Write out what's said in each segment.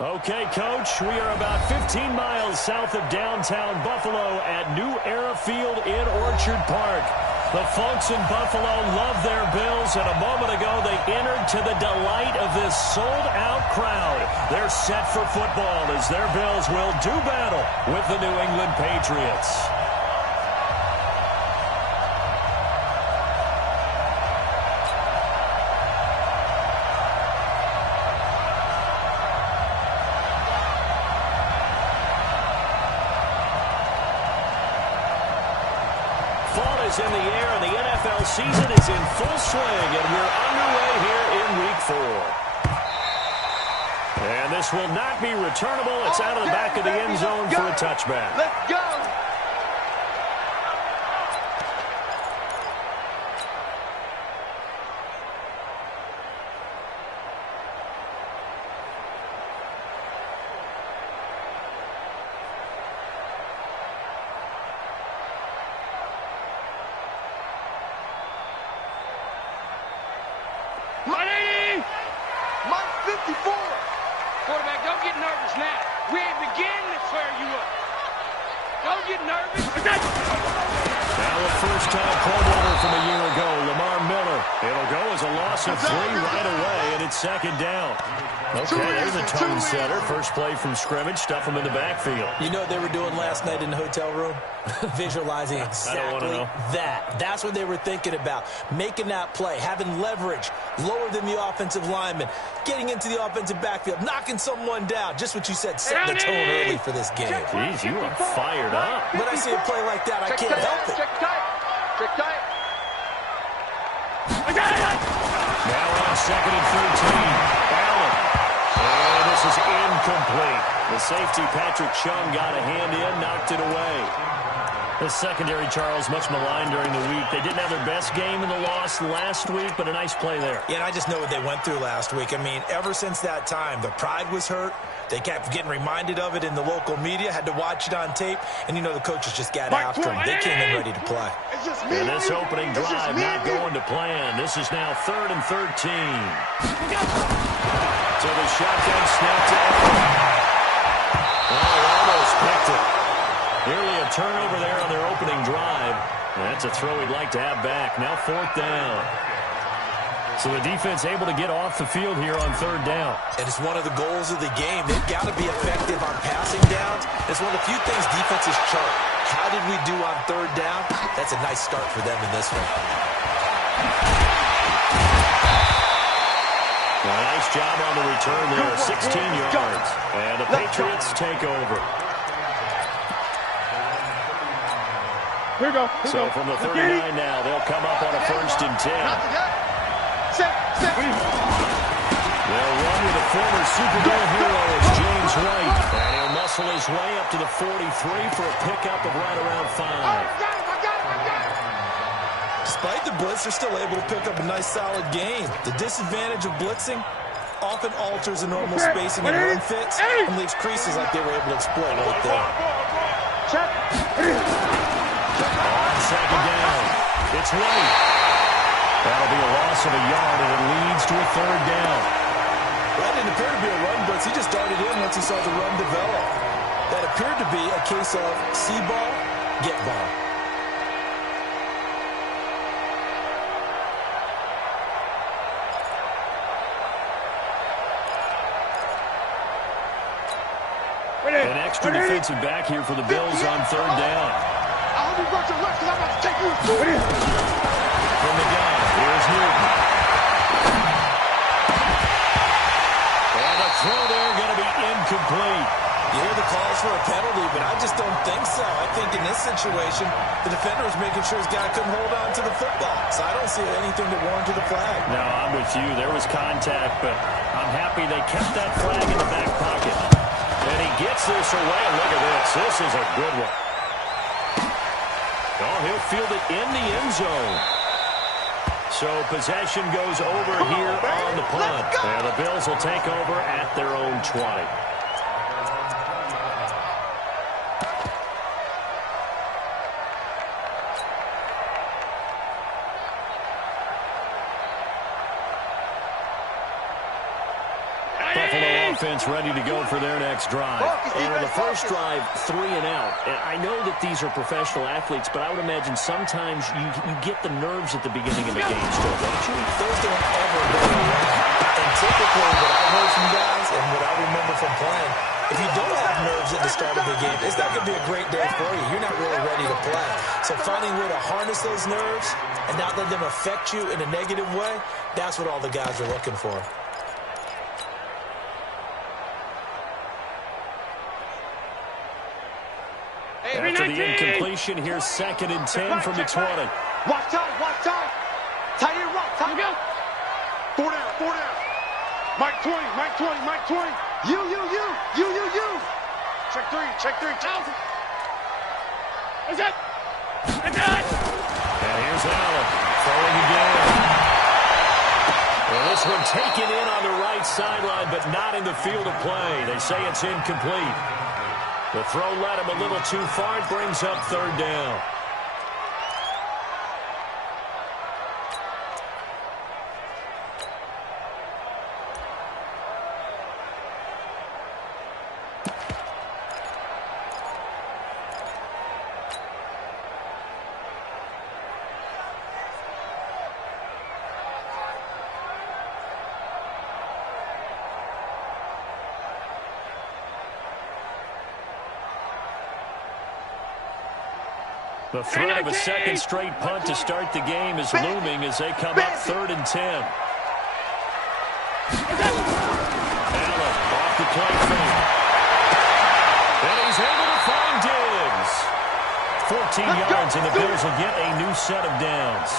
Okay, Coach, we are about 15 miles south of downtown Buffalo at New Era Field in Orchard Park. The folks in Buffalo love their Bills, and a moment ago they entered to the delight of this sold-out crowd. They're set for football as their Bills will do battle with the New England Patriots. In the air, and the NFL season is in full swing, and we're underway here in Week 4. And this will not be returnable. It's out of the back of the end zone for a touchback. Let's go! Mike 54. Quarterback, don't get nervous now. We ain't beginning to tear you up. Don't get nervous. Now a first-time Pro Bowler from a year ago, Lamar Miller. It'll go as a loss of 3 right away, and it's second down. Okay, there's a tone setter. First play from scrimmage, stuff him in the backfield. You know what they were doing last night in the hotel room? Visualizing exactly that. That's what they were thinking about. Making that play, having leverage, lower than the offensive lineman, getting into the offensive backfield, knocking someone down. Just what you said, setting the tone early for this game. Jeez, you are fired up. When I see a play like that, I can't help it. Check tight. Check tight. Now on 2nd and 13. Allen. And this is incomplete. The safety, Patrick Chung, got a hand in, knocked it away. The secondary, Charles, much maligned during the week. They didn't have their best game in the loss last week, but a nice play there. Yeah, and I just know what they went through last week. I mean, ever since that time, the pride was hurt. They kept getting reminded of it in the local media, had to watch it on tape, and, you know, the coaches just got after them. They came in ready to play. And this opening drive not going to plan. This is now 3rd and 13. So the shotgun snap to Allen. Oh, almost picked it. Nearly a turnover there on their opening drive. That's a throw he'd like to have back. Now 4th down. So the defense able to get off the field here on 3rd down. And it's one of the goals of the game. They've got to be effective on passing downs. It's one of the few things defenses chart. How did we do on 3rd down? That's a nice start for them in this one. Well, nice job on the return there, 16 yards. And the Patriots take over. Here we go. So from the 39 now, they'll come up on a 1st and 10. They'll run with a former Super Bowl hero as James White. And he'll muscle his way up to the 43 for a pickup of right around 5. Despite the blitz, they're still able to pick up a nice, solid gain. The disadvantage of blitzing often alters the normal spacing and run fits and leaves creases like they were able to exploit right there. On 2nd down, it's White. That'll be a loss of a yard, and it leads to a 3rd down. That didn't appear to be a run blitz. He just darted in once he saw the run develop. That appeared to be a case of see ball, get ball. An extra defensive back here for the Bills on 3rd down. I hope you brought your left because I'm about to take you. From the gun, here's Newton. And a throw there going to be incomplete. You hear the calls for a penalty, but I just don't think so. I think in this situation, the defender was making sure his guy couldn't hold on to the football. So I don't see anything to warrant the flag. No, I'm with you. There was contact, but I'm happy they kept that flag in the back pocket. And he gets this away. Look at this. This is a good one. Oh, he'll field it in the end zone. So possession goes over here on the punt. And the Bills will take over at their own 20. offense ready to go for their next drive. And on the first drive, 3 and out. And I know that these are professional athletes, but I would imagine sometimes you get the nerves at the beginning of the game still, don't you? Those don't ever go away. And typically what I've heard from guys and what I remember from playing, if you don't have nerves at the start of the game, it's not going to be a great day for you. You're not really ready to play. So finding a way to harness those nerves and not let them affect you in a negative way, that's what all the guys are looking for. After the incompletion, here's 2nd and 10 from the 20. Watch time, watch time. Tight end right, time. Go. 4 down, 4 down. Mike 20, Mike 20, Mike 20. You. Check 3, check 3. Is it? It's it! And here's Allen throwing again. Well, this one taken in on the right sideline, but not in the field of play. They say it's incomplete. The throw led him a little too far. It brings up 3rd down. The threat of a 2nd straight punt to start the game is looming as they come up 3rd and 10. Allen off the play fake. And he's able to find Diggs. 14 yards, and the Bills will get a new set of downs.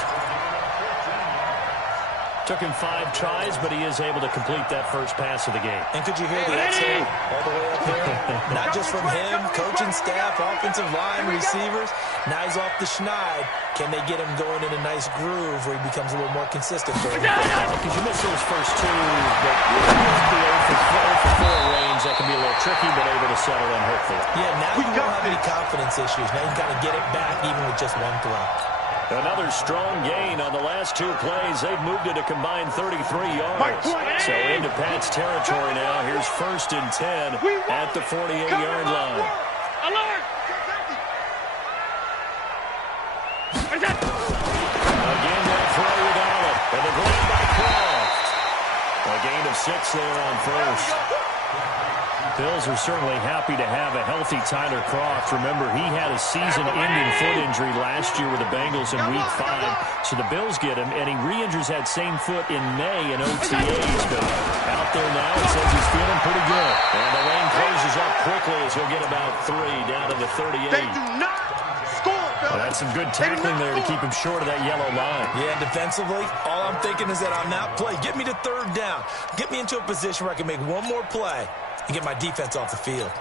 Took him 5 tries, but he is able to complete that first pass of the game. And could you hear the exhale all the way up there? Not just from him, coaching staff, offensive line, receivers. Now he's off the schneid. Can they get him going in a nice groove where he becomes a little more consistent? Because you missed those first 2, but the 0 for 4 range, that can be a little tricky, but able to settle in, hopefully. Yeah, now you don't have any confidence issues. Now you can kind of get it back even with just 1 throw. Another strong gain on the last 2 plays. They've moved it a combined 33 yards. So into Pat's territory now. Here's 1st and 10 at the 48-yard line. Alert! Again, that throw with Allen. And the grab by Croft. A gain of 6 there on 1st. Bills are certainly happy to have a healthy Tyler Croft. Remember, he had a season-ending foot injury last year with the Bengals in Week 5. So the Bills get him, and he re-injures that same foot in May in OTAs. But out there now, it says he's feeling pretty good. And the lane closes up quickly as he'll get about 3 down to the 38. They do not score, Bill. Well, that's some good tackling there to keep him short of that yellow line. Yeah, defensively, all I'm thinking is that on that play, get me to 3rd down. Get me into a position where I can make 1 more play and get my defense off the field.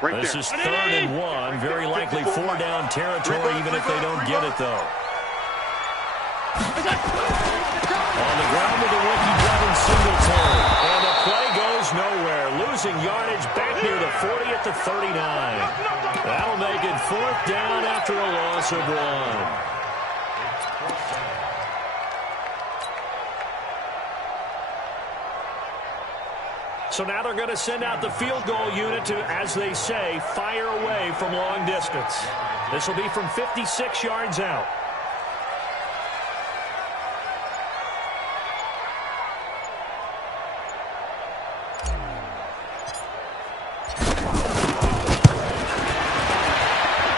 This is 3rd and 1. Very likely 4-down territory, even if they don't get it, though. On the ground with the rookie Devin Singletary. And the play goes nowhere. Losing yardage back near the 40 at the 39. That'll make it 4th down after a loss of 1. So now they're going to send out the field goal unit to, as they say, fire away from long distance. This will be from 56 yards out.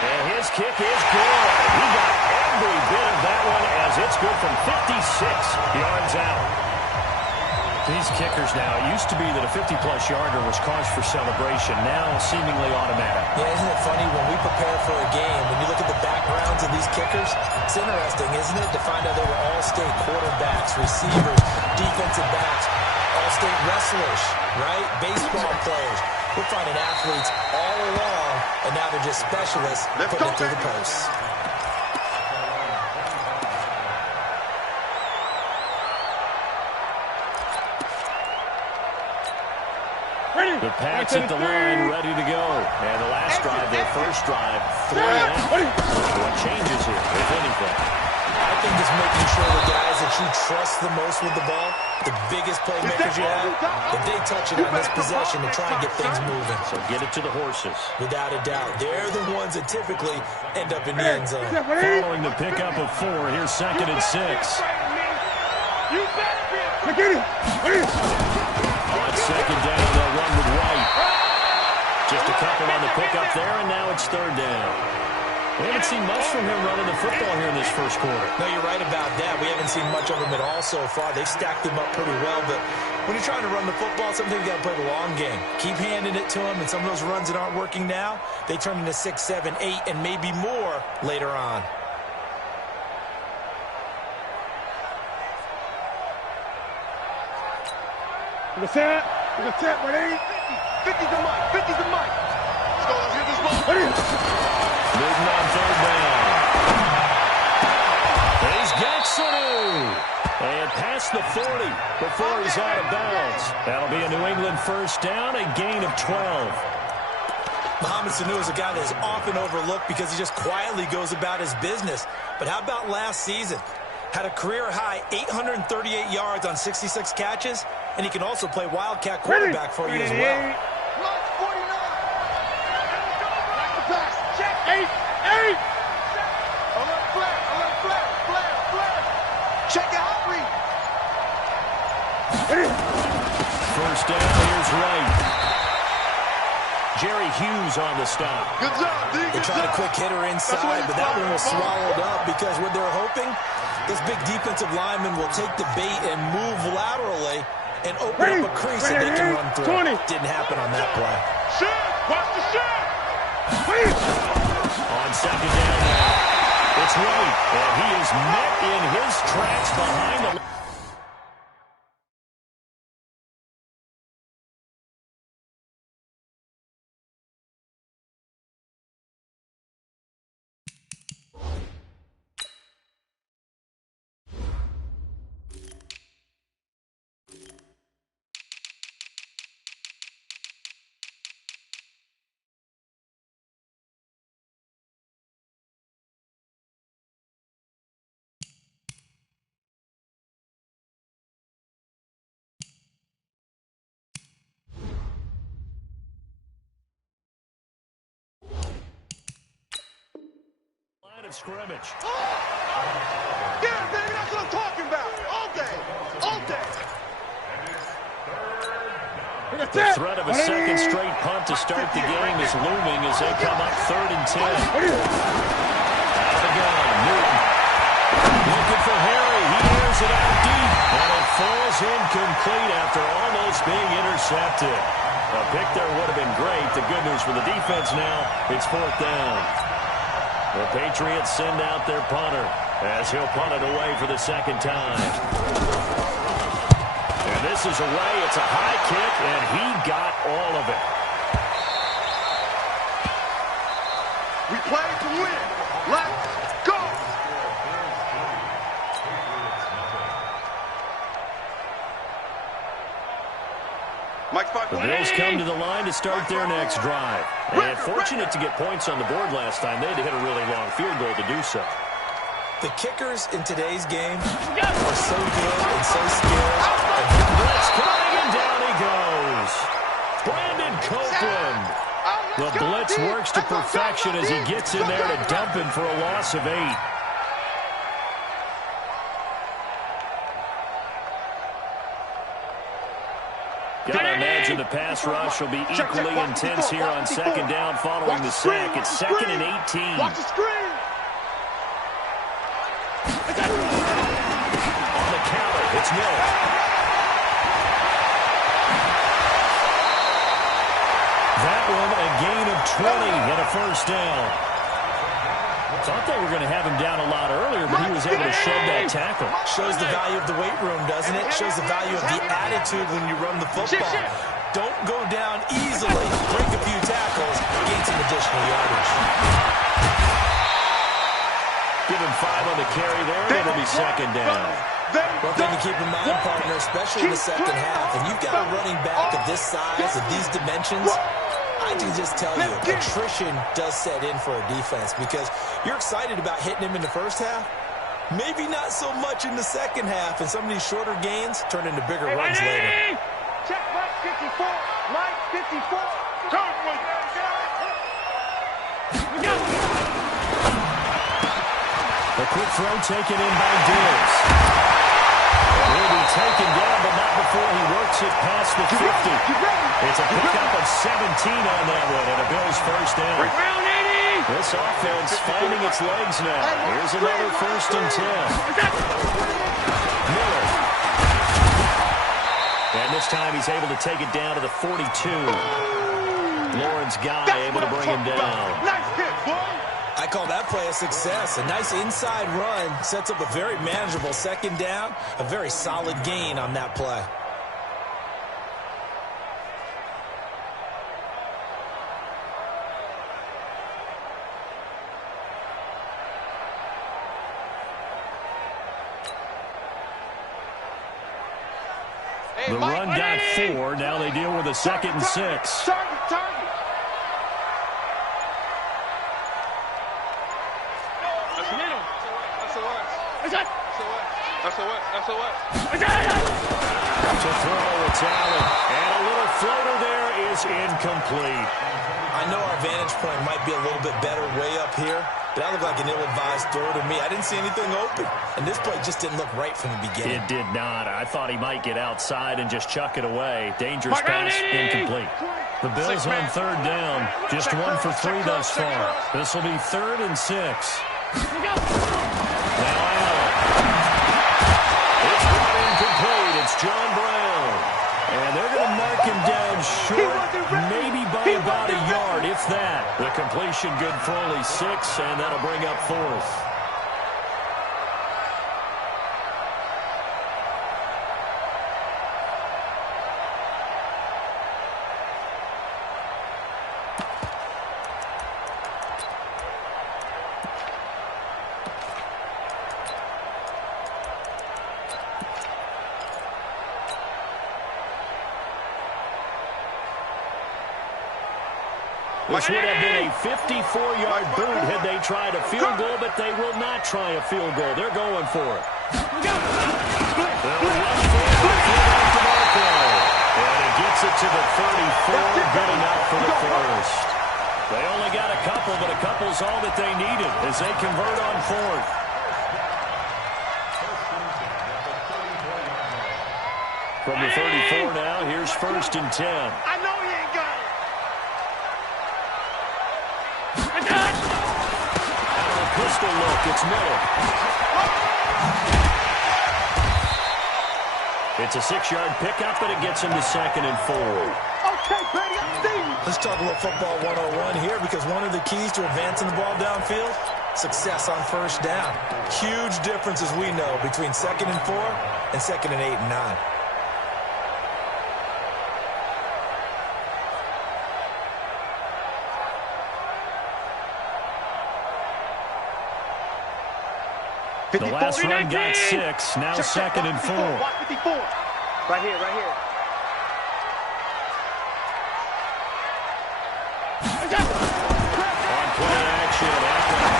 And his kick is good. He got every bit of that one as it's good from 56 yards out. These kickers now, it used to be that a 50-plus yarder was cause for celebration. Now, seemingly automatic. Yeah, isn't it funny when we prepare for a game, when you look at the backgrounds of these kickers, it's interesting, isn't it, to find out they were all-state quarterbacks, receivers, defensive backs, all-state wrestlers, right? Baseball players. We're finding athletes all along, and now they're just specialists putting it through the posts. The Pats at the line, ready to go. And the last drive, their first drive, 3 and out. What changes here, if anything? I think just making sure the guys that you trust the most with the ball, the biggest playmakers you have, that they touch it on this possession to try and get things moving. So get it to the horses. Without a doubt. They're the ones that typically end up in the end zone. Following the pickup of 4, here's 2nd and 6. You better be On 2nd down, they'll run with White. Just a couple on the pickup there, and now it's 3rd down. We haven't seen much from him running the football here in this first quarter. No, you're right about that. We haven't seen much of him at all so far. They've stacked him up pretty well, but when you're trying to run the football, sometimes you got to play the long game. Keep handing it to him, and some of those runs that aren't working now, they turn into 6, 7, 8, and maybe more later on. Look at that, ready? 50's the mic. 50's the mic. Let's go. Let's get this ball. Moving on 3rd down. He's got Sanu. And past the 40 before he's out of bounds. That'll be a New England first down, a gain of 12. Mohamed Sanu is a guy that is often overlooked because he just quietly goes about his business. But how about last season? Had a career-high 838 yards on 66 catches, and he can also play Wildcat quarterback for you as well. Plus 49. Back to pass. Check. 8. Alert flare. Alert flare. Flare. Check it out, read. First down, here's Wright. Jerry Hughes on the stop. Good job, D. They tried a quick hitter inside, but that one was swallowed up because what they're hoping, this big defensive lineman will take the bait and move laterally and open up a crease that they can run through. 20. Didn't happen on that play. Shot. Watch the shot. On 2nd down now, it's Wright, and he is met in his tracks behind the... of scrimmage. Yeah, baby, that's what I'm talking about. All day. The threat of a second straight punt to start the game is looming as they come up 3rd and 10. Out of the gun, Newton. Looking for Harry. He airs it out deep, and it falls incomplete after almost being intercepted. A pick there would have been great. The good news for the defense now, it's 4th down. The Patriots send out their punter as he'll punt it away for the 2nd time. And this is away. It's a high kick, and he got all of it. We play to win. Let's go. The Bills come to the line to start their next drive. And fortunate to get points on the board last time. They had to hit a really long field goal to do so. The kickers in today's game are so good and so skilled. Blitz coming, and down he goes. Brandon Copeland. The blitz works to perfection as he gets in there to dump him for a loss of 8. Gotta imagine the pass rush will be equally intense here on 2nd down following the sack. It's 2nd and 18. Watch the screen. On the counter, it's Miller. That one a gain of 20 and a first down. Thought they were going to have him down a lot earlier, but he was able to shed that tackle. Shows the value of the weight room, doesn't it? Shows the value of the attitude when you run the football. Don't go down easily. Break a few tackles, gain some additional yardage. Give him 5 on the carry there, and it'll be 2nd down. One thing to keep in mind, partner, especially in the second half, and you've got a running back of this size, of these dimensions, I can just tell you, attrition does set in for a defense because you're excited about hitting him in the first half. Maybe not so much in the second half, and some of these shorter gains turn into bigger runs later. Check Mike 54. Mike 54. Turn, Mike. A quick throw taken in by Diggs. Will be taken down, but not before he works it past the 50. It's a pickup of 17 on that one, and a Bills first down. This offense finding its legs now. Here's another 1st and 10. Miller. And this time he's able to take it down to the 42. Lawrence Guy able to bring him down. Nice hit, boy. I call that play a success. A nice inside run sets up a very manageable second down. A very solid gain on that play. The run got 4. Now they deal with a 2nd and 6. Target. To throw, it's Allen. And a little floater there is incomplete. I know our vantage point might be a little bit better way up here, but that looked like an ill-advised throw to me. I didn't see anything open, and this play just didn't look right from the beginning. It did not. I thought he might get outside and just chuck it away. Dangerous pass, incomplete. The Bills on 3rd down. Just 1 for 3 thus far. This will be 3rd and 6. Now Allen. It's brought incomplete. It's John Brown. And they're going to mark him down short, maybe by about a yard, if that. The completion good for only 6, and that'll bring up 4th. This would have been a 54-yard boot had they tried a field goal, but they will not try a field goal. They're going for it. They'll run for it. And it gets it to the 34. Good enough for the first. They only got a couple, but a couple's all that they needed as they convert on 4th. From the 34 now, here's 1st and 10. I know he ain't got it. Pistol look, it's Miller. It's a 6-yard pickup, and it gets him to 2nd and 4. Okay, Brady, I'm Steve. Let's talk a little football 101 here because one of the keys to advancing the ball downfield, success on 1st down. Huge difference, as we know, between 2nd and 4 and 2nd and 8 and 9. The last run got 6, now 2nd and 4. Watch 54. Right here. On play action, Eckler.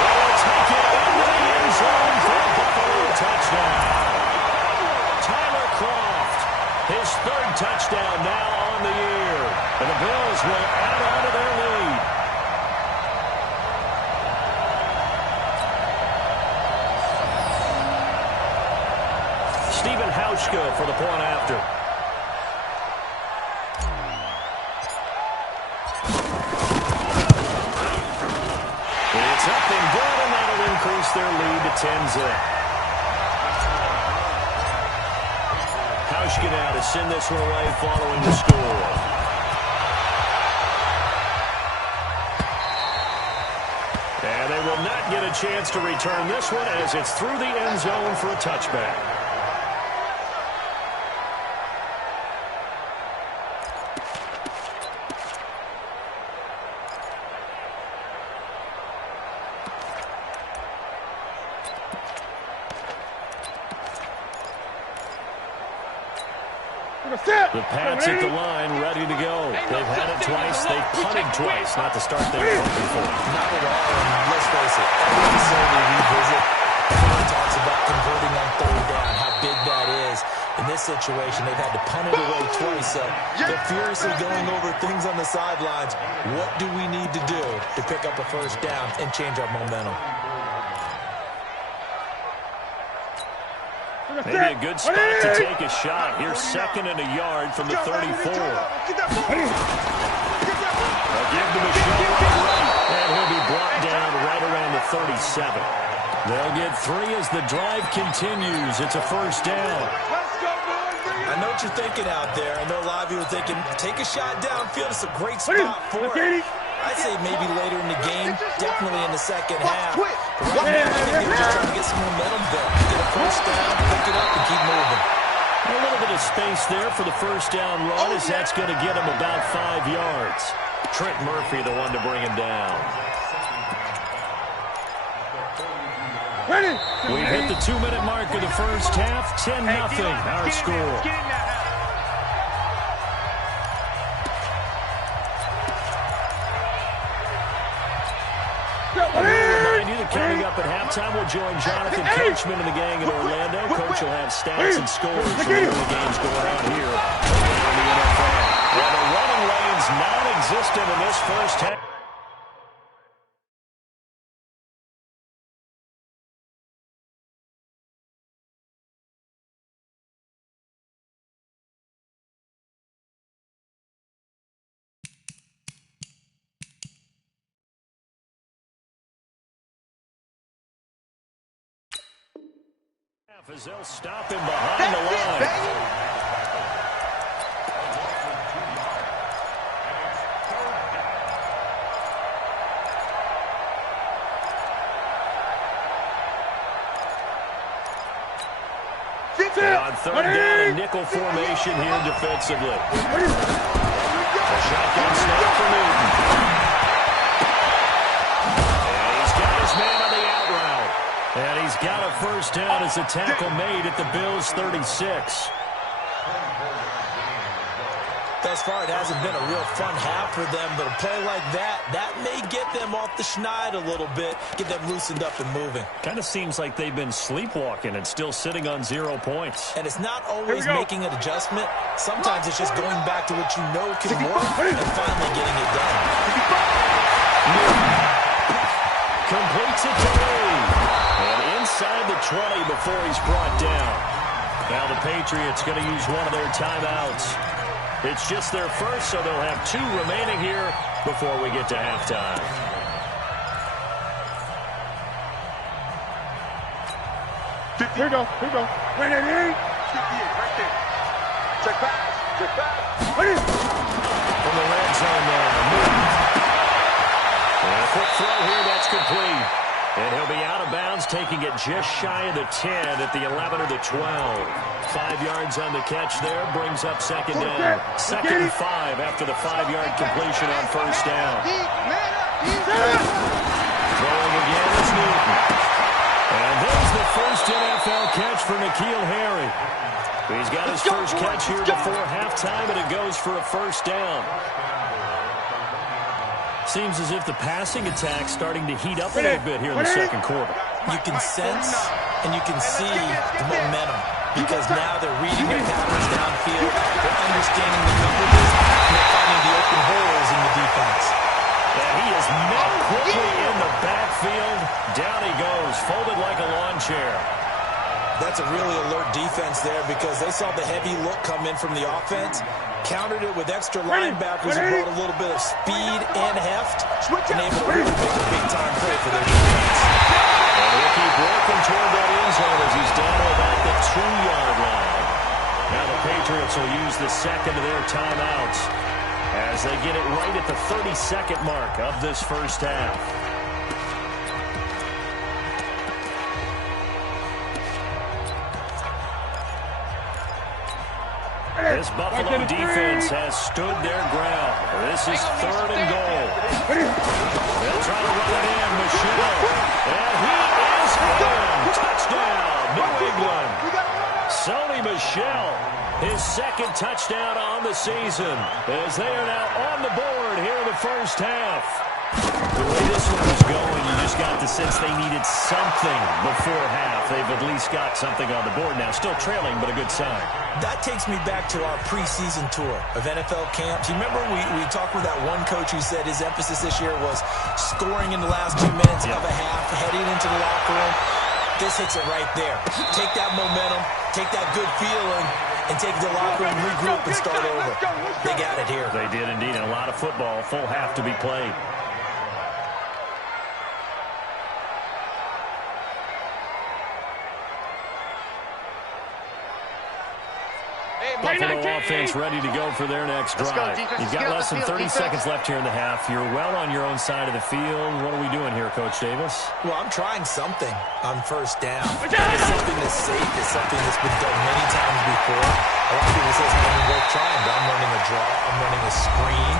They'll take it into the end zone for a Buffalo touchdown. Tyler Kroft, his 3rd touchdown now on the year. And the Bills will add on to their lead. Stephen Hauschka for the point after. It's up and good, and that'll increase their lead to 10-zip. Hauschka now to send this one away following the score. And they will not get a chance to return this one as it's through the end zone for a touchback. The Pats at the line, ready to go. They've had it twice. They've punted twice. Not the start they were hoping for. Not at all. And let's face it, every facility we visit, everyone talks about converting on third down, how big that is. In this situation, they've had to punt it away twice, so they're furiously going over things on the sidelines. What do we need to do to pick up a first down and change our momentum? Maybe a good spot to take a shot. Here's 2nd and a yard from the 34. They'll give to Michelle right, and he'll be brought down right around the 37. They'll get 3 as the drive continues. It's a first down. I know what you're thinking out there. I know a lot of you are thinking, take a shot downfield. It's a great spot for it. I'd say maybe later in the game, definitely in the second half. But right now, I think they're just trying to get some momentum going. Get a first down, pick it up, and keep moving. A little bit of space there for the first down run, as that's going to get him about 5 yards. Trent Murphy, the one to bring him down. We've hit the 2-minute mark of the first half. 10-0 our score. I'll remind you that coming up at halftime, we'll join Jonathan Coachman and the gang in Orlando. Coach will have stats and scores from the games going on here in the NFL. Well, the running lane's non-existent in this first half. As they'll stop him behind the line. On 3rd down, a nickel formation here defensively. A shotgun snap for Newton. And he's got his man on the out route. And he's got a first down as a tackle made at the Bills' 36. Thus far, it hasn't been a real fun half for them, but a play like that may get them off the schneid a little bit, get them loosened up and moving. Kind of seems like they've been sleepwalking and still sitting on 0 points. And it's not always making an adjustment. Sometimes it's just going back to what you know can work and finally getting it done. Newton completes it to Lee. And inside the 20 before he's brought down. Now the Patriots going to use one of their timeouts. It's just their first, so they'll have 2 remaining here before we get to halftime. Here we go. Right there. 58, right there. Check pass. From the red zone there. And a quick throw here, that's complete. And he'll be out of bounds, taking it just shy of the 10 at the 11 or the 12. 5 yards on the catch there, brings up second down. 2nd and 5 after the 5-yard completion on first down. Throwing again is Newton. And there's the first NFL catch for N'Keal Harry. He's got his first catch here before halftime, and it goes for a first down. Seems as if the passing attack's starting to heat up a little bit here in the second quarter. You can sense and you can see the momentum because now they're reading their patterns downfield, they're understanding the coverages, and they're finding the open holes in the defense. And he is met quickly in the backfield. Down he goes, folded like a lawn chair. That's a really alert defense there because they saw the heavy look come in from the offense, countered it with extra linebackers who brought a little bit of speed and heft, and able to really make a big-time play for their defense. And he'll keep working toward that end zone as he's down to about the 2-yard line. Now the Patriots will use the second of their timeouts as they get it right at the 30-second mark of this first half. This Buffalo defense has stood their ground. This is 3rd and goal. They'll try to run it in. Michelle. And he is in. Touchdown, New England. Sony Michel His second touchdown on the season, as they are now on the board here in the first half. The way this one was going, you just got the sense they needed something before half. They've at least got something on the board now. Still trailing, but a good sign. That takes me back to our preseason tour of NFL camps. You remember we talked with that one coach who said his emphasis this year was scoring in the last 2 minutes of a half, heading into the locker room. This hits it right there. Take that momentum, take that good feeling, and take the locker room, regroup, and start over. They got it here. They did indeed. And a lot of football, full half to be played. Buffalo offense ready to go for their next drive. You've got less than 30 seconds left here in the half. You're well on your own side of the field. What are we doing here, Coach Davis? Well, I'm trying something on first down. It's something that's safe. It's something that's been done many times before. A lot of people say it's not even worth trying, but I'm running a draw. I'm running a screen.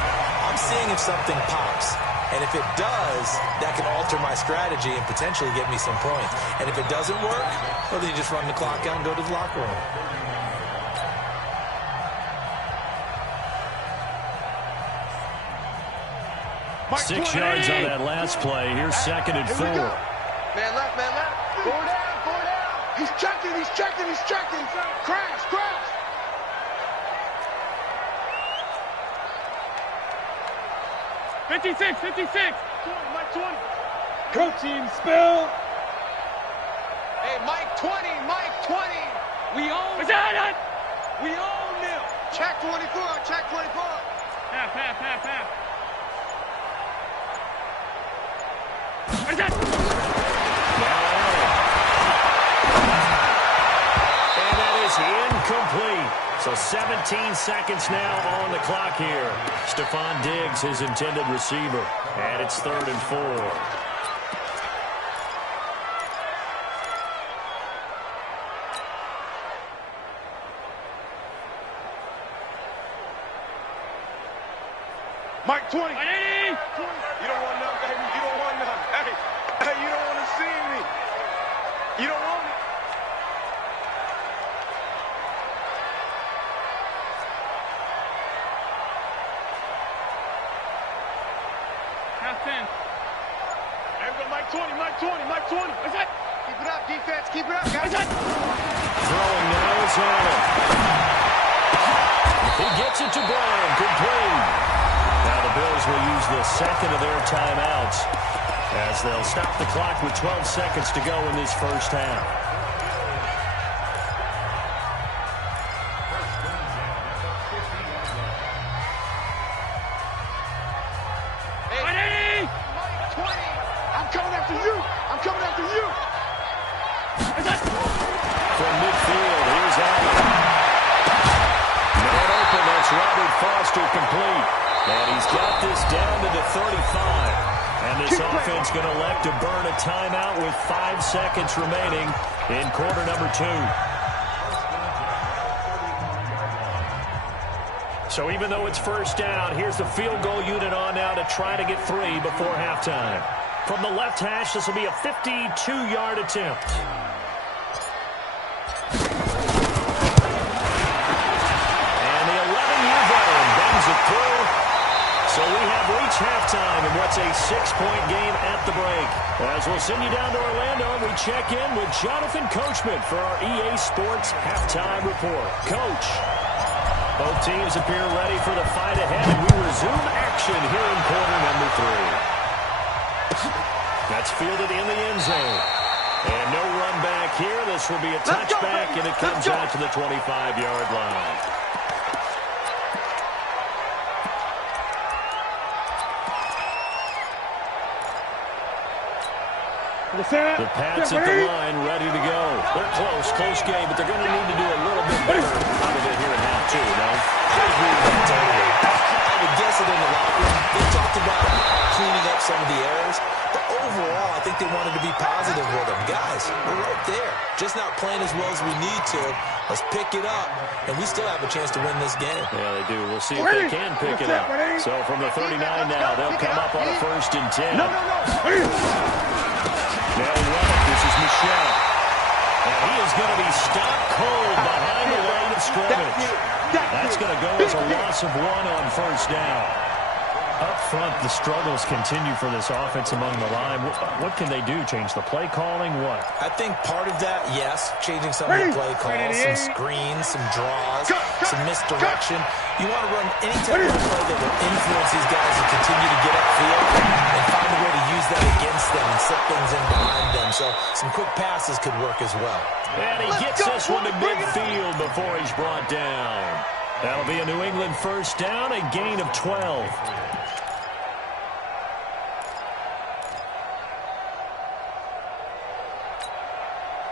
I'm seeing if something pops. And if it does, that can alter my strategy and potentially get me some points. And if it doesn't work, well, then you just run the clock out and go to the locker room. Mike 6 yards on that last play. Here's 2nd and 4. Man left, man left. 4 down, 4 down. He's checking, he's checking, he's checking. Crash, crash. '56, 56. 20, Mike 20. Go team, spill. Hey, Mike 20, Mike 20. We own. Is that it? We own them. Check 24, check 24. Half, half, half, half. What is that? And that is incomplete. So 17 seconds now on the clock here. Stephon Diggs, his intended receiver. And it's 3rd and 4. Mike 20. 180. You don't want none, baby. You don't want none. Hey, you don't want to see me. You don't want it. Half 10. There we go, Mike 20, Mike 20, Mike 20. What's that? Keep it up, defense. Keep it up, guys. What's that? Throwing now is Allen. He gets it to Brown. Complete. Now the Bills will use the second of their timeouts as they'll stop the clock with 12 seconds to go in this first half. Hey, Mike 20. I'm coming after you. I'm coming after you. What's that? From midfield, here's Allen. Man open, that's Robert Foster, complete. And he's got this down to the 35. And this offense going to elect to burn a timeout with 5 seconds remaining in quarter number 2. So even though it's first down, here's the field goal unit on now to try to get 3 before halftime. From the left hash, this will be a 52-yard attempt. And the 11-year veteran bangs it through. So we have reached halftime in what's a 6-point game at the break. As we'll send you down to Orlando, we check in with Jonathan Coachman for our EA Sports Halftime Report. Coach, both teams appear ready for the fight ahead, and we resume action here in quarter number 3. That's fielded in the end zone. And no run back here. This will be a touchback, and it comes out to the 25-yard line. The Pats at the line, ready to go. They're close game, but they're going to need to do a little bit better out of it here in half 2, no? I agree with that totally. I would guess it in the locker room. They talked about cleaning up some of the errors, but overall, I think they wanted to be positive with them. Guys, we're right there. Just not playing as well as we need to. Let's pick it up, and we still have a chance to win this game. Yeah, they do. We'll see if they can pick it up. So from the 39 now, they'll come up on a 1st and 10. No. Now right, this is Michelle. And he is going to be stopped cold behind the line of scrimmage. That's going to go as a loss of 1 on first down. Up front, the struggles continue for this offense among the line. What can they do? Change the play calling? What? I think part of that, yes, changing some of the play calls, some screens, some draws, some misdirection. You want to run any type of play that will influence these guys to continue to get upfield and find a way to use that against them and slip things in behind them. So some quick passes could work as well. And he gets this one to midfield before he's brought down. That'll be a New England first down, a gain of 12.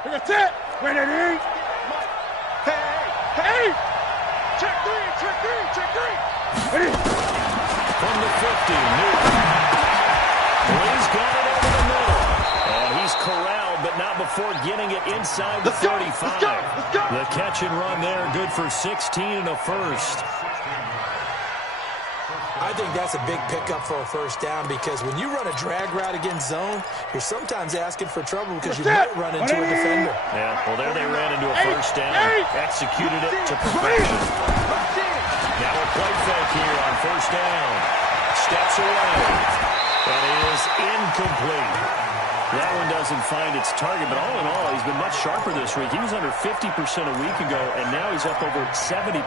That's it. Win it, E. Hey. Check three. Ready? From the 50, Newton. He's got it over the middle. And he's corralled, but not before getting it inside the 35. Let's go. The catch and run there, good for 16 and a first. I think that's a big pickup for a first down because when you run a drag route against zone, you're sometimes asking for trouble because you might run into a defender. Yeah, well, there they ran into a first down. Executed it to perfection. Now a play fake here on first down. Steps away. That is incomplete. That one doesn't find its target, but all in all, he's been much sharper this week. He was under 50% a week ago, and now he's up over 70%.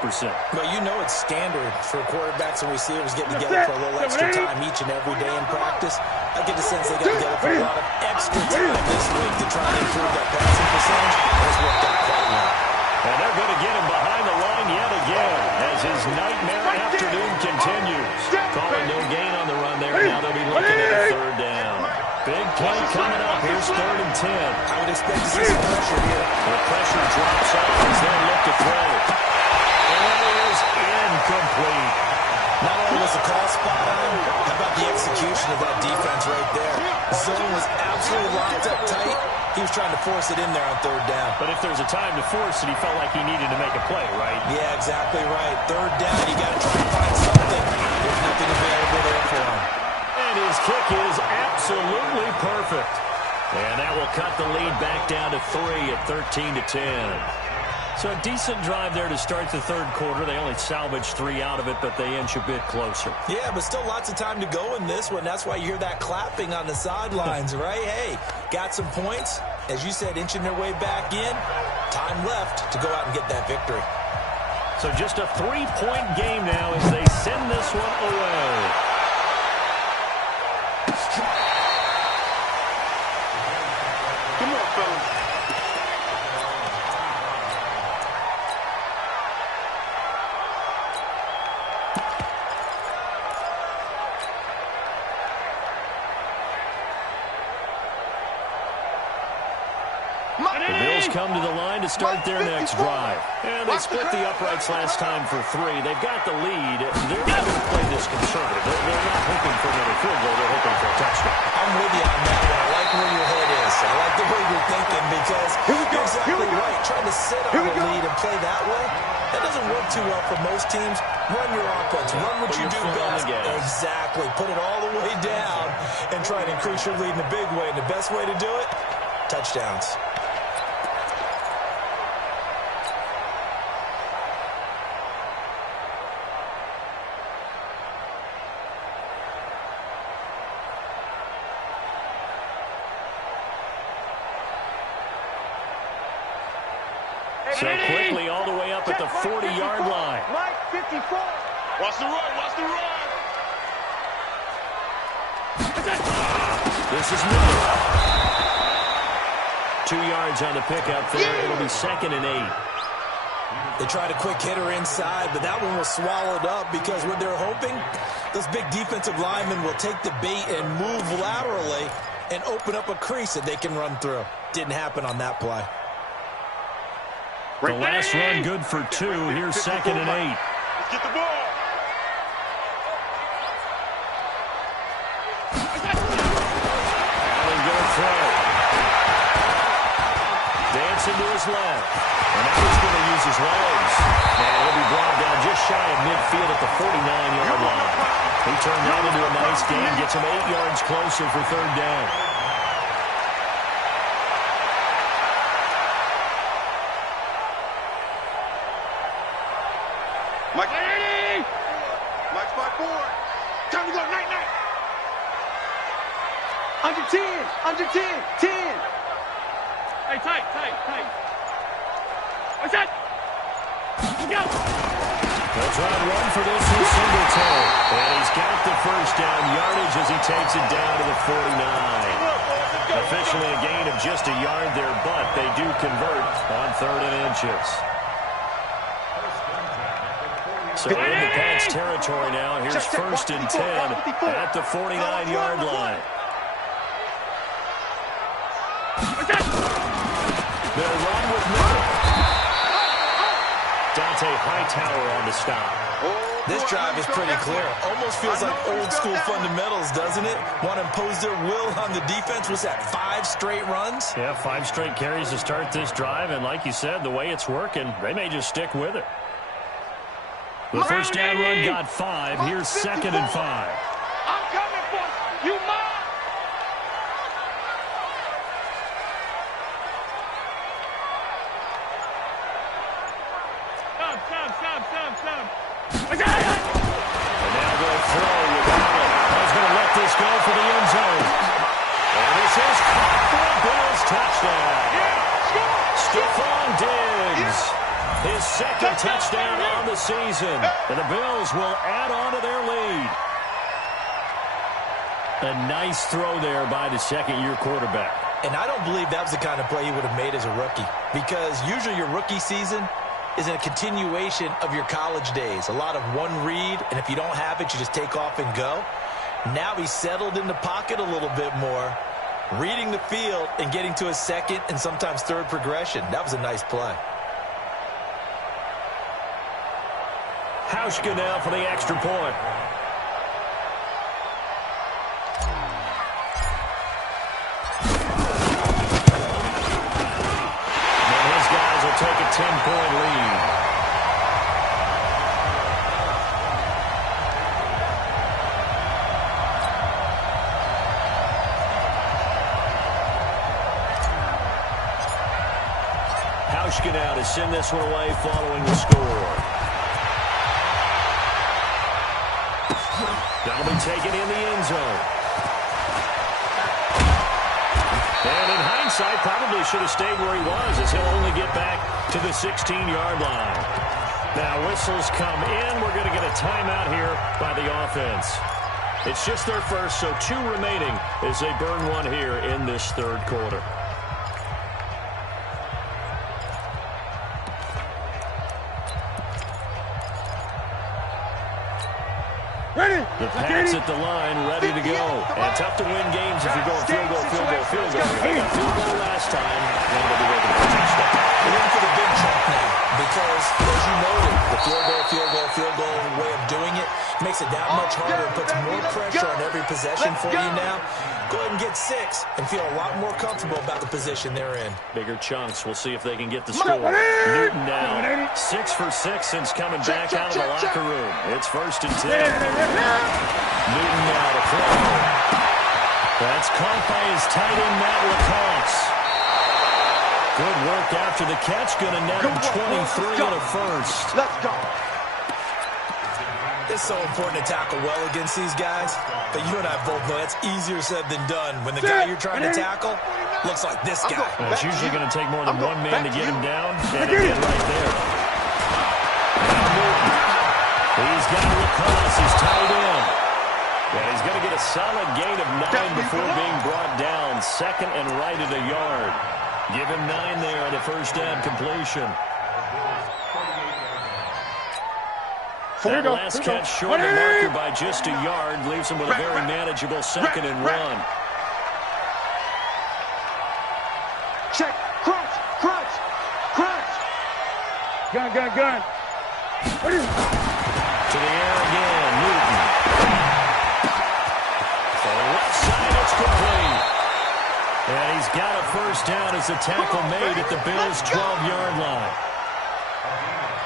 Well, you know it's standard for quarterbacks and receivers getting together for a little extra time each and every day in practice. I get the sense they got together for a lot of extra time this week to try and improve that passing percentage, and it's worked out quite well. And they're going to get him behind the line yet again as his nightmare afternoon continues. Calling no gain on the run there. Now they'll be looking at a third down. Big play coming up. Here's 3rd and 10. I would expect to see some pressure here. The pressure drops off as they look to throw. And that is incomplete. Not only was the call spot on, how about the execution of that defense right there? Zone was absolutely locked up tight. He was trying to force it in there on 3rd down. But if there's a time to force it, he felt like he needed to make a play, right? Yeah, exactly right. 3rd down, you got to try and find something. There's nothing available there for him. And his kick is absolutely perfect. And that will cut the lead back down to 3 at 13-10. So a decent drive there to start the 3rd quarter. They only salvaged 3 out of it, but they inch a bit closer. Yeah, but still lots of time to go in this one. That's why you hear that clapping on the sidelines, right? Hey, got some points. As you said, inching their way back in. Time left to go out and get that victory. So just a 3-point game now as they send this one away. Come on, fellas. The Bills come to the line to start their next drive. And they split the uprights last time for 3. They've got the lead. They're not going to play this conservative. They're not hoping for another field goal. They're hoping for a touchdown. I'm with you on that one. I like where your head is. I like the way you're thinking because you're exactly right. Trying to sit on the lead and play that way, that doesn't work too well for most teams. Run your offense. Run what you do best. Exactly. Put it all the way down and try to increase your lead in a big way. And the best way to do it, touchdowns. So quickly all the way up at the 40-yard line. Mike 54. Watch the run. Watch the run. This is Miller. 2 yards on the pickup there. It'll be 2nd and 8. They tried a quick hitter inside, but that one was swallowed up because what they're hoping, those big defensive linemen will take the bait and move laterally and open up a crease that they can run through. Didn't happen on that play. The last run good for 2. Here's 2nd and 8. Let's get the ball. Allen going to throw. Dancing to his left. And now he's going to use his legs. And he'll be brought down just shy of midfield at the 49-yard line. He turned that into a nice gain. Gets him 8 yards closer for 3rd down. Time to go. Night, night. Under 10. Under 10. 10. Hey, tight. What's that? Go. They'll try and run for this with Singletary. And he's got the first down yardage as he takes it down to the 49. Officially a gain of just a yard there, but they do convert on 3rd and inches. So in the Pats territory now. Here's 1st and 10 at the 49-yard line. They'll run with Miller. Dante Hightower on the stop. This drive is pretty clear. Almost feels like old-school fundamentals, doesn't it? Want to impose their will on the defense. Was that 5 straight runs? Yeah, 5 straight carries to start this drive. And like you said, the way it's working, they may just stick with it. The first down run got 5. Here's 2nd and 5. I'm coming for you. You mine. Stop. And now they'll throw without it. He's going to let this go for the end zone. And this is caught for a Bills touchdown. Stephon Diggs, his 2nd touchdown on the season. And the Bills will add on to their lead. A nice throw there by the 2nd-year quarterback. And I don't believe that was the kind of play he would have made as a rookie. Because usually your rookie season is a continuation of your college days. A lot of one read, and if you don't have it, you just take off and go. Now he's settled in the pocket a little bit more, reading the field and getting to his 2nd and sometimes 3rd progression. That was a nice play. Hauschka now for the extra point. And his guys will take a 10-point lead. Hauschka now to send this one away following the score. That'll be taken in the end zone. And in hindsight, probably should have stayed where he was, as he'll only get back to the 16-yard line. Now whistles come in. We're going to get a timeout here by the offense. It's just their first, so 2 remaining as they burn one here in this 3rd quarter. The Pats at the line, ready to go. And tough to win games if you're going field goal. They got field goal last time, and they'll be looking for a touchdown. They're in for the big chunk now because, as you noted, the field goal way of doing it makes it that much harder and puts more pressure on every possession for you now. Go ahead and get 6 and feel a lot more comfortable about the position they're in. Bigger chunks. We'll see if they can get the score. Newton now 6 for 6 since coming back out of the locker room. It's 1st and 10. Newton now to throw. That's caught by his tight end, Matt Lacoste. Good work after the catch. Going to net him 23 and a first. Let's go. It's so important to tackle well against these guys, but you and I both know that's easier said than done when the guy you're trying to tackle looks like this guy. Well, it's usually going to take more than one man to get him down, and again right there. Now Newton. He's got Lacoste. He's tied in. And he's going to get a solid gain of 9 before being brought down. 2nd and right at a yard. Give him 9 there on the first down completion. That last catch short of marker by just a yard leaves him with a very manageable 2nd and 1. Check. Crunch. Gun. To the air again, Newton. For the left side, it's complete. And he's got a first down as the tackle made at the Bills' 12-yard line.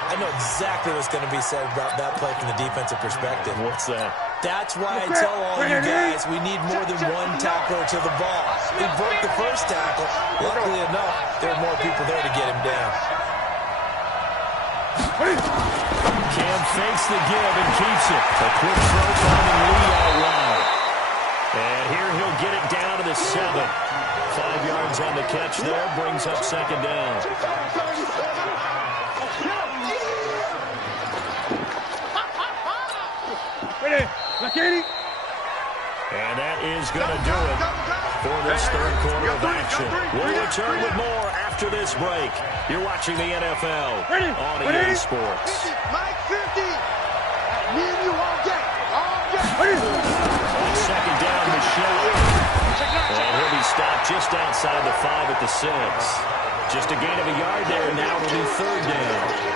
I know exactly what's going to be said about that play from the defensive perspective. What's that? That's why I tell all you guys we need more than one tackler to the ball. He broke the first tackle. Luckily enough, there are more people there to get him down. Cam fakes the give and keeps it. A quick throw finding Lee it. 5 yards on the catch there, brings up second down. And that is going to do it for this third quarter of action. We'll return with more after this break. You're watching the NFL on EA Sports. Mike 50. Me and you all day. All day. On second down, Michelle. And he'll be stopped just outside the 5 at the 6. Just a gain of a yard there, and now it'll be third down.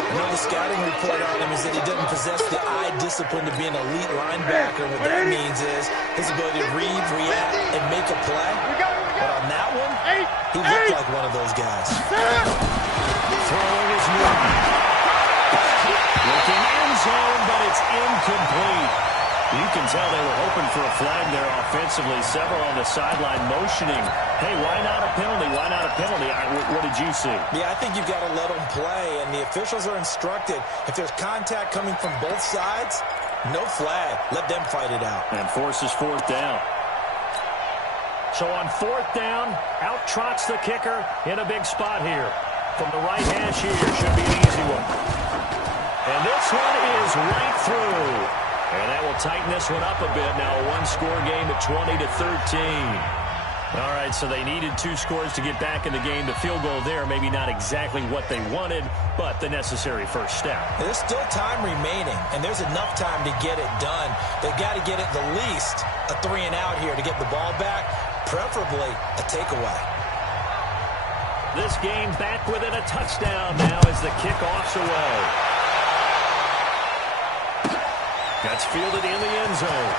Another scouting report on him is that he doesn't possess the eye discipline to be an elite linebacker. What that means is his ability to read, react, and make a play. But on that one, he looked like one of those guys. Throwing is Newton. Looking end zone, but it's incomplete. You can tell they were hoping for a flag there offensively. Several on the sideline motioning. Hey, why not a penalty? Why not a penalty? What did you see? Yeah, I think you've got to let them play, and the officials are instructed. If there's contact coming from both sides, no flag. Let them fight it out. And forces fourth down. So on fourth down, out trots the kicker in a big spot here. From the right hash here, should be an easy one. And this one is right through. And that will tighten this one up a bit. Now a one-score game at 20-13. All right, so they needed 2 scores to get back in the game. The field goal there, maybe not exactly what they wanted, but the necessary first step. There's still time remaining, and there's enough time to get it done. They've got to get at the least a 3-and-out here to get the ball back, preferably a takeaway. This game back within a touchdown now as the kickoff's away. That's fielded in the end zone.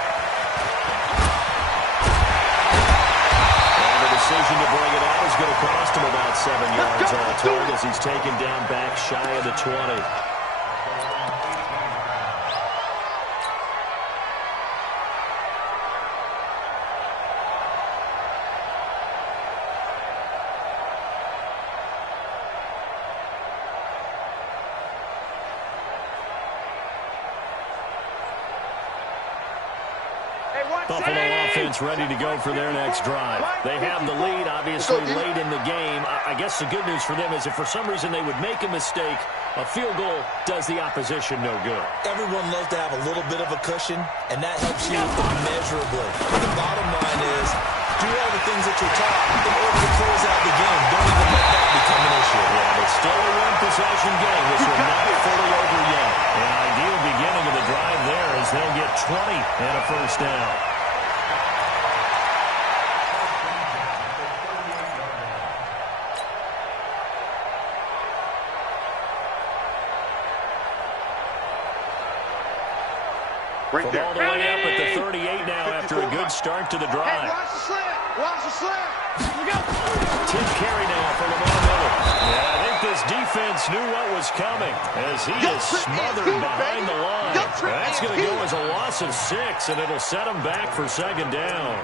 And the decision to bring it out is going to cost him about 7 yards all told as he's taken down back shy of the 20. Buffalo offense ready to go for their next drive. They have the lead, obviously, late in the game. I guess the good news for them is if for some reason they would make a mistake, a field goal does the opposition no good. Everyone loves to have a little bit of a cushion, and that helps you immeasurably. The bottom line is do all the things that you're taught in order to close out the game. Don't even let that become an issue. Yeah, but still a one-possession game. This will not be fully over yet. An ideal beginning of the drive there as they'll get 20 and a first down. From all the way up at the 38 now after a good start to the drive. Hey, watch the slant. Watch the slant. Here we go. Tim carry now for Lamar Miller. Yeah, I think this defense knew what was coming as he is smothered behind the line. That's going to go as a loss of 6, and it'll set him back for second down.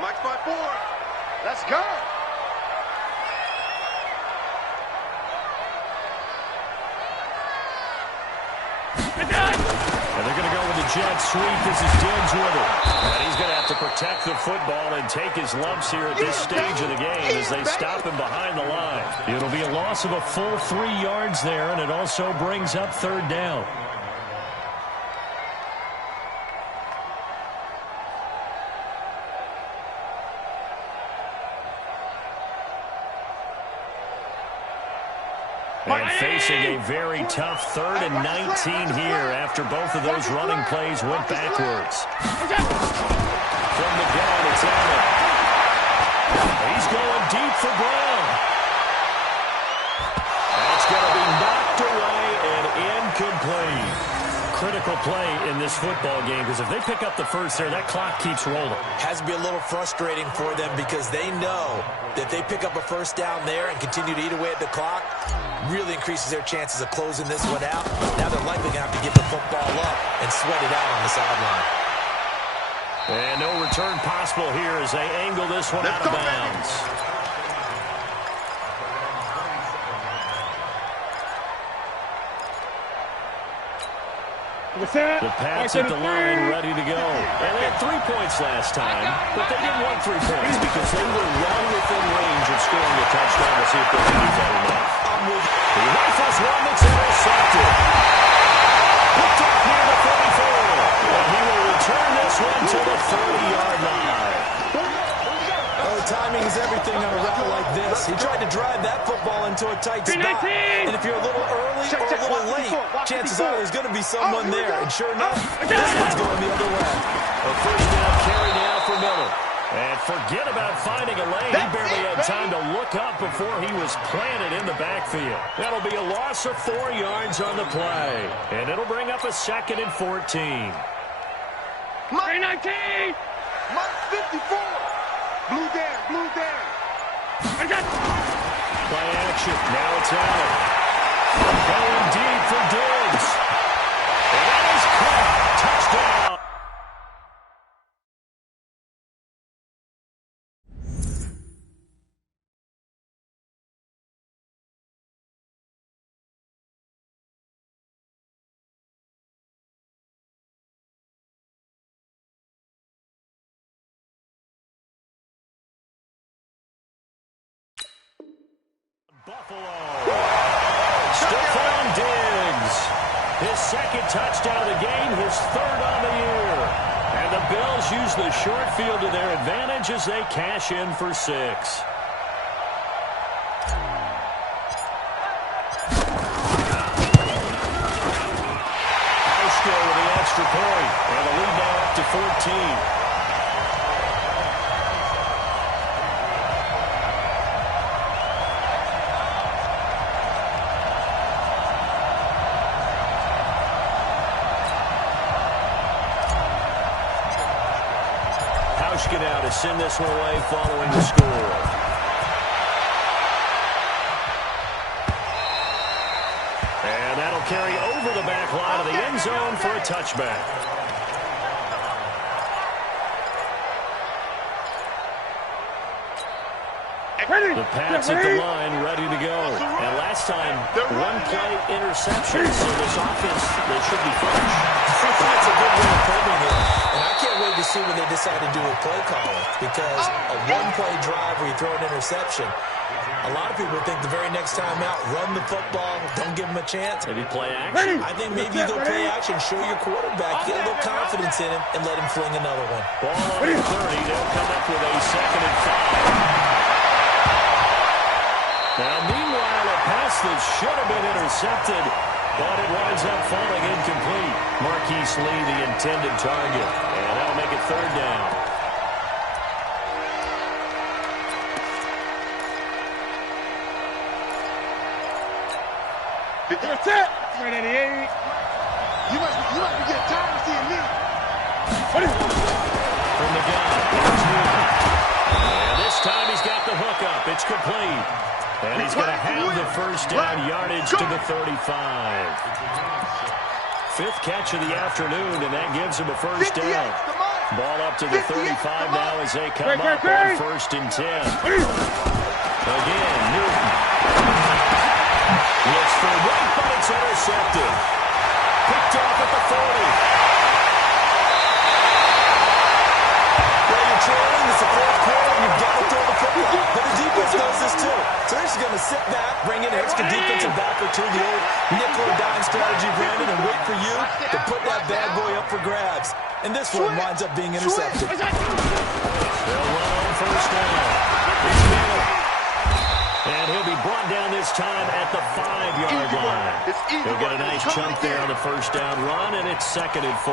Mike's by 4. Let's go. And they're going to go with the jet sweep. This is Diggs with it. And he's going to have to protect the football and take his lumps here at this stage of the game as they stop him behind the line. It'll be a loss of a full 3 yards there, and it also brings up third down. And facing a very tough 3rd and 19 here after both of those running plays went backwards. From the gun, it's Allen. He's going deep for Brown. That's going to be knocked away and incomplete. Critical play in this football game because if they pick up the first there, that clock keeps rolling. Has to be a little frustrating for them because they know that if they pick up a first down there and continue to eat away at the clock, really increases their chances of closing this one out. Now they're likely going to have to give the football up and sweat it out on the sideline. And no return possible here as they angle this one out of bounds. The Pats at the line, ready to go. And they had 3 points last time, but they didn't want 3 points because they were well within range of scoring a touchdown. We'll see if they can do that or not. He rifles one that's intercepted. Picked off near the 34. And he will return this one to the 30-yard line. Oh, timing is everything on a route like this. He tried to drive that football into a tight spot. And if you're a little early or a little late, chances are there's going to be someone there. And sure enough, this one's going the other way. A first down carry now for Miller. And forget about finding a lane. He barely had time to look up before he was planted in the backfield. That'll be a loss of 4 yards on the play. And it'll bring up a 2nd and 14. 319! Mike 54. Blue down. Play action. Now it's Allen. Going deep for Diggs. And that is caught. Touchdown. Buffalo. Stephon Diggs. His 2nd touchdown of the game, his 3rd on the year. And the Bills use the short field to their advantage as they cash in for 6. Hauschka with the extra point. And the lead now up to 14. Now to send this one away following the score. And that'll carry over the back line of the end zone for a touchback. The Pats at the line, ready to go. And last time, 1-play interception, so this offense, they should be fresh. That's a good way of proving it. And I can't wait to see what they decide to do with play calling, because a 1-play drive where you throw an interception, a lot of people think the very next time out, run the football, don't give them a chance. Maybe play action. I think maybe you go play action, show your quarterback, get a little confidence in him, and let him fling another one. Ball on the 30, they'll come up with a 2nd and 5. Now, meanwhile, a pass that should have been intercepted, but it winds up falling incomplete. Marquise Lee, the intended target, and that'll make it 3rd down. That's it. 388. You must be getting tired of seeing me. From the gun, here's Newton. And this time he's got the hook up. It's complete. And he's going to have the first down yardage to the 35. 5th catch of the afternoon, and that gives him a first down. Ball up to the 35 now as they come up on 1st and 10. Again, Newton. Looks for right, but it's intercepted. Picked off at the 40. Well, you're trailing, it's the 4th quarter, and you've got to throw the football. But the defense knows this too. So they're just going to sit back, bring in an extra defensive back or two, the old nickel or dime strategy, Brandon, and wait for you to put that bad boy up for grabs. And this one winds up being intercepted. They'll run on 1st down. It's Miller. And he'll be brought down this time at the 5-yard line. He'll get a nice chunk there on the first down run, and it's 2nd and 4.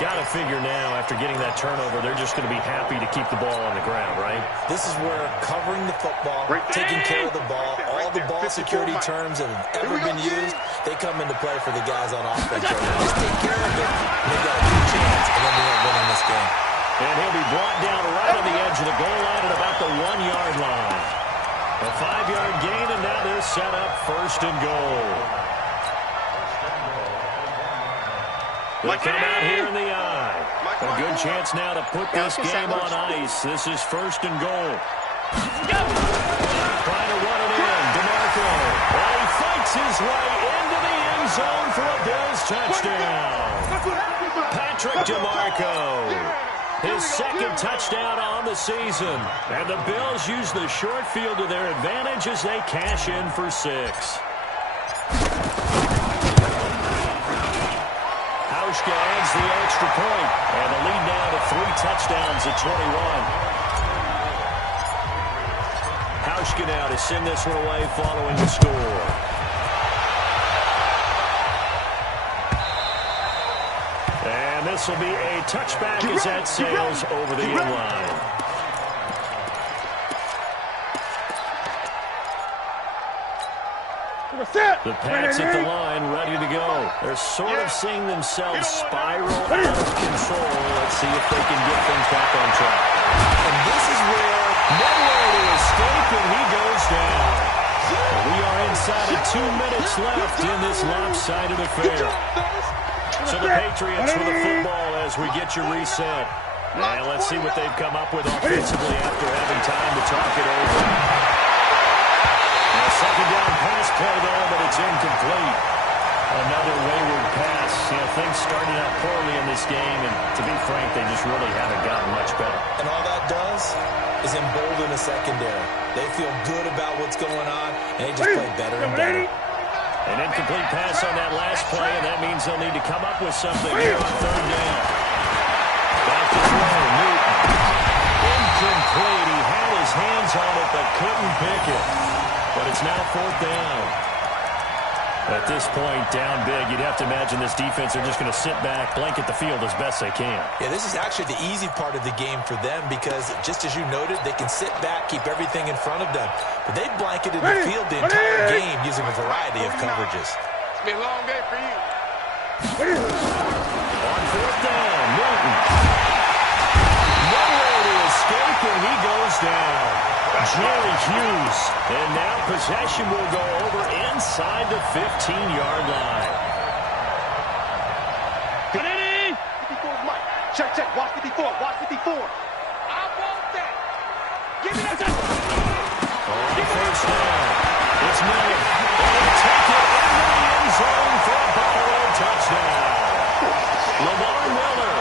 Got to figure now, after getting that turnover, they're just going to be happy to keep the ball on the ground, right? This is where covering the football, taking care of the ball, all the ball security terms that have ever been used, they come into play for the guys on offense right now. Just take care of it, and they've got a good chance, and then they end up winning this game. And he'll be brought down right on the edge of the goal line at about the 1-yard line. A 5-yard gain, and now they're set up 1st and goal. They come out here in the eye. A good chance now to put this game on ice. This is 1st and goal. Trying to run it in. DeMarco. Well, he fights his way into the end zone for a Bills touchdown. Patrick DeMarco. His 2nd touchdown on the season. And the Bills use the short field to their advantage as they cash in for 6. Hauschka adds the extra point, and the lead now to 3 touchdowns at 21. Hauschka now to send this one away following the score. And this will be a touchback as that sails over the end line. The Pats at the line, ready to go. They're sort of seeing themselves spiral out of control. Let's see if they can get things back on track. And this is where nowhere to escape, and he goes down. We are inside of 2 minutes left in this lopsided affair. So the Patriots with the football as we get you reset. And let's see what they've come up with offensively after having time to talk it over. Second down pass play there, but it's incomplete. Another wayward pass. You know, things started out poorly in this game, and to be frank, they just really haven't gotten much better. And all that does is embolden the secondary. They feel good about what's going on, and they just play better and better. An incomplete pass on that last play, and that means they'll need to come up with something here on 3rd down. Back to throw, Newton. Incomplete. He had his hands on it, but couldn't pick it. But it's now 4th down. At this point, down big, you'd have to imagine this defense are just going to sit back, blanket the field as best they can. Yeah, this is actually the easy part of the game for them because, just as you noted, they can sit back, keep everything in front of them. But they've blanketed the field the entire game using a variety of coverages. It's been a long day for you. On 4th down, Newton. Nowhere to escape, and he goes down. Jerry Hughes. And now possession will go over inside the 15-yard line. Check. Watch it before. I want that. Give me that. On 1st down, it's Miller. They'll take it into the end zone for a Buffalo touchdown. Lamar Miller,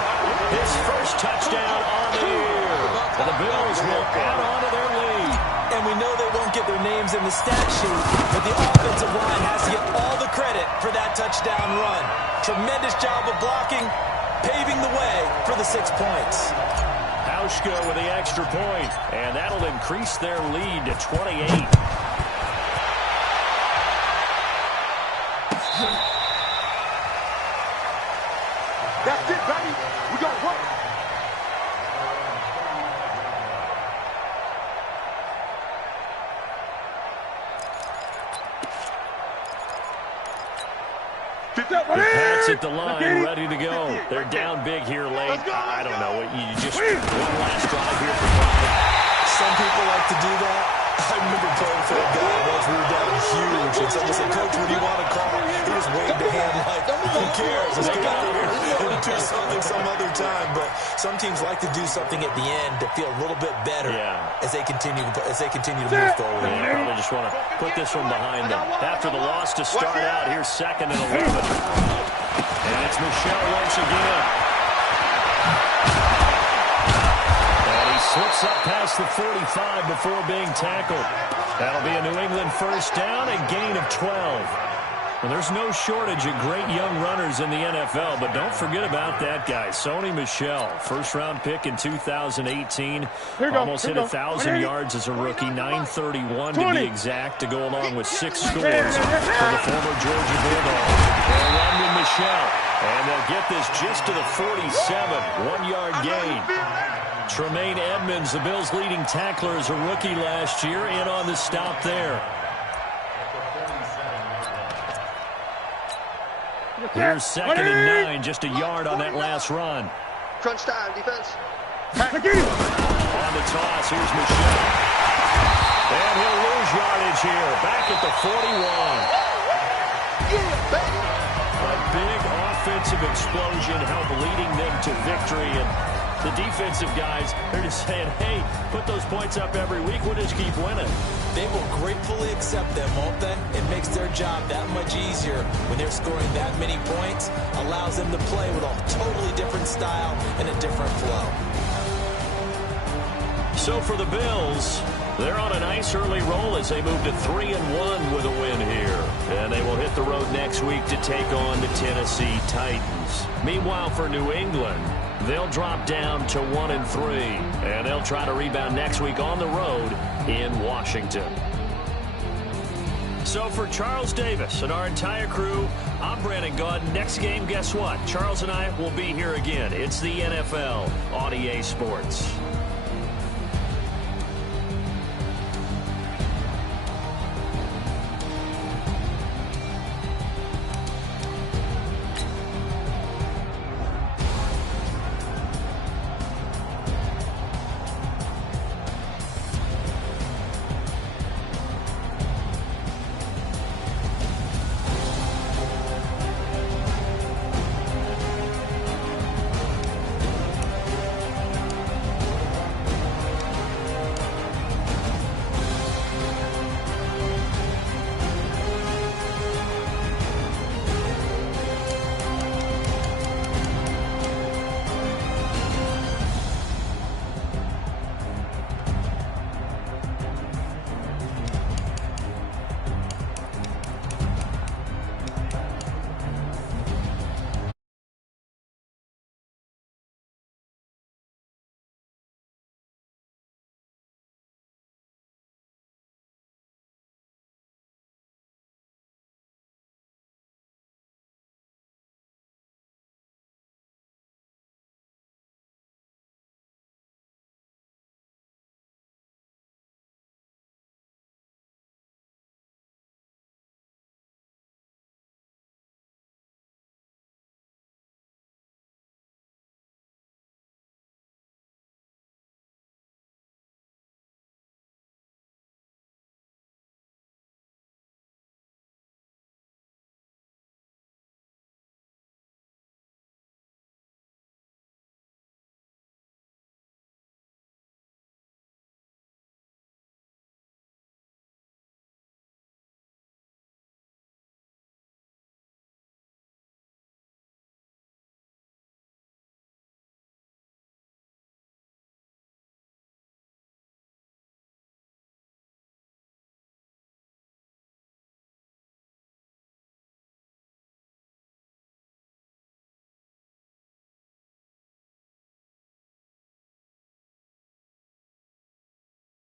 his first touchdown on the year. And the Bills will add on to their lead. And we know they won't get their names in the stat sheet, but the offensive line has to get all the credit for that touchdown run. Tremendous job of blocking, paving the way for the 6 points. Hauschka with the extra point, and that'll increase their lead to 28. That's it, baby. We got to work. The Pats at the line, ready to go. They're down big here late. I don't know. You just one last drive here for Brian. Some people like to do that. I remember playing for a guy once we were down huge, and someone said, "Coach, what do you want to call?" He just waved a hand like, "Who cares? Let's get out of here and do something some other time." But some teams like to do something at the end to feel a little bit better as they continue to move forward. They probably just want to put this one behind them. After the loss to start out, here's 2nd and 11. And it's Michel once again. Slips up past the 45 before being tackled. That'll be a New England 1st down, a gain of 12. Well, there's no shortage of great young runners in the NFL, but don't forget about that guy, Sony Michel. 1st-round pick in 2018. Almost hit 1,000 yards as a rookie, 931 to be exact, to go along with 6 scores for the former Georgia Bulldog. They'll run with Michel, and they'll get this just to the 47, 1-yard gain. Tremaine Edmonds, the Bills' leading tackler as a rookie last year, in on the stop there. Here's 2nd and 9, just a yard on that last run. Crunch time, defense. On the toss, here's Michel. And he'll lose yardage here, back at the 41. A big offensive explosion help leading them to victory. And the defensive guys, they're just saying, hey, put those points up every week. We'll just keep winning. They will gratefully accept them, won't they? It makes their job that much easier when they're scoring that many points. Allows them to play with a totally different style and a different flow. So for the Bills, they're on a nice early roll as they move to 3-1 with a win here. And they will hit the road next week to take on the Tennessee Titans. Meanwhile, for New England, they'll drop down to 1-3. And they'll try to rebound next week on the road in Washington. So for Charles Davis and our entire crew, I'm Brandon Gaudin. Next game, guess what? Charles and I will be here again. It's the NFL on EA Sports.